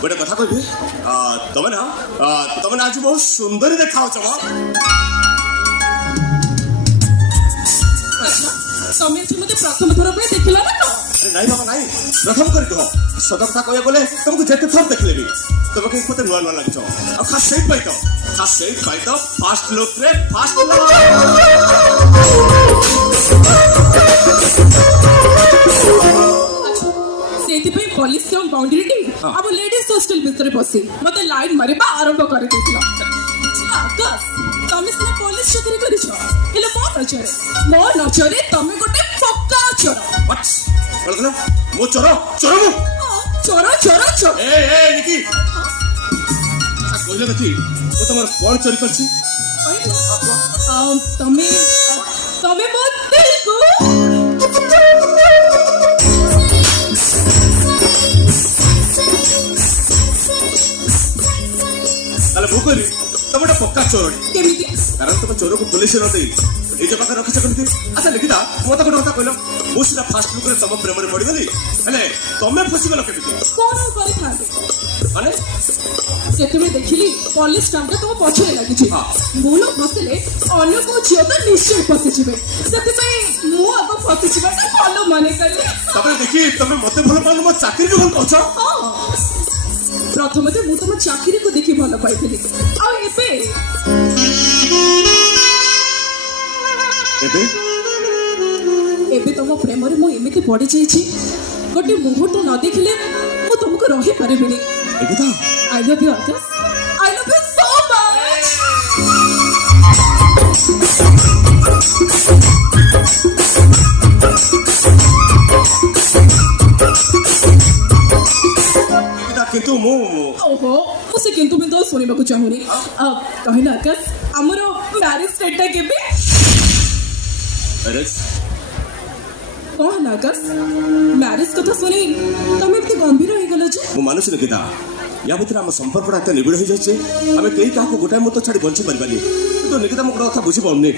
गोटे कथा कहबी तमें आज बहुत सुंदरी देखा तमें मत प्रथम थर पे देखला ना अरे नहीं बाबा नहीं प्रथम कर कह सत कथा कह गले तुमको जिते थर देखले भी तुम कहीं मत नुआ नुआ लगे खास से फास्ट लुक रे फास्ट पुलिस बाउंड्री टी अब लेडीज हॉस्टल भितर बसी मत लाइन मारिबा आरंभ कर देथिला आकाश तमे सिना पुलिस चाकरी करिछ हेले मो नजरे तमे गोटे पक्का चोर व्हाट बोलला मो चोर ए निकी कोइले नथी तो तमर कोन चोरी करछि तमे मो दिल को भूकली तुम गोटे पक्का चोर कारण तुम चोर को पुलिस न दे निज पाखे रखिछ केमती अच्छा लिखिता मत गोटे कथा कहल मु सीधा फास्ट लुक तुम प्रेम में पड़गली हेले तुम फसीगल केमती कौन करे माने से देखिली पुलिस टाइम तुम पछरे लगी मूल फसले अन्य को झील तो निश्चय फसीजे से मु आग फसीजा भल मन कले देखी तुम मत भल पाल मो चाकरी भल पाछ प्रथम तो तुम चाकरी को देखी भल पाई एबे तुम प्रेम रे मु एमिति पड़ी जाइछि गोटे मुहूर्त न देखिले मु तुमको रही पारिबिनी I love you Akash I love you so much किंतु मु ओहो मुसे किंतु बिंदु सुनिबा को चाहुनी कहना आकाश हमरो मैरिज डेट केबे मैरिज कौन आकाश मैरिज कथा सुनी तमे इतनी गंभीर हो गलो जे मु मानुस निकिता या भीतर हम संपर्क एत निबिड़ हो जाए आम कई क्या गोटाए मत छाड़ी बंची पारि तो निकिता मो कथा बुझी पाऊनी।